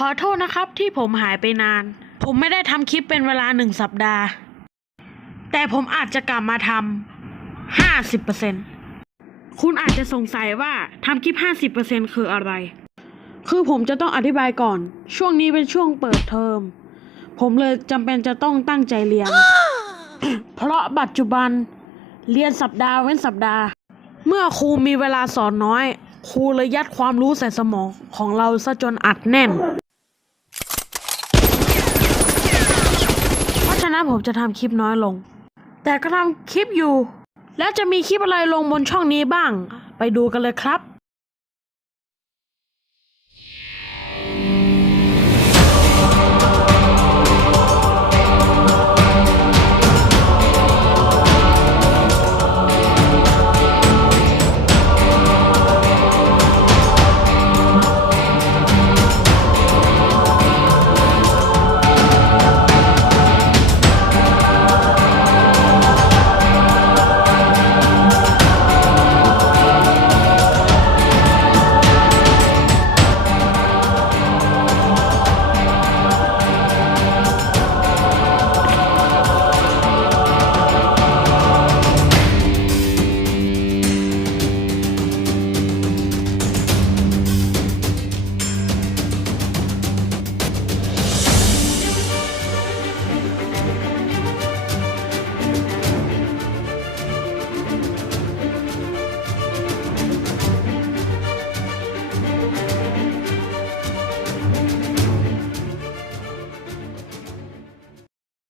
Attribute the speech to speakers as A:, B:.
A: ขอโทษนะครับที่ผมหายไปนาน ผมไม่ได้ทำคลิปเป็นเวลาหนึ่งสัปดาห์ แต่ผมอาจจะกลับมาทำห้าสิบเปอร์เซ็นคุณอาจจะสงสัยว่าทำคลิปห้าสิบเปอร์เซ็นคืออะไร คือผมจะต้องอธิบายก่อน ช่วงนี้เป็นช่วงเปิดเทอม ผมเลยจำเป็นจะต้องตั้งใจเรียน เพราะปัจจุบันเรียนสัปดาห์เว้นสัปดาห์ เมื่อครูมีเวลาสอนน้อยครูเลยยัดความรู้ใส่สมองของเราซะจนอัดแน่น เพราะฉะ นั้นผมจะทำคลิปน้อยลง แต่ก็ทำคลิปอยู่ แล้วจะมีคลิปอะไรลงบนช่องนี้บ้าง ไปดูกันเลยครับ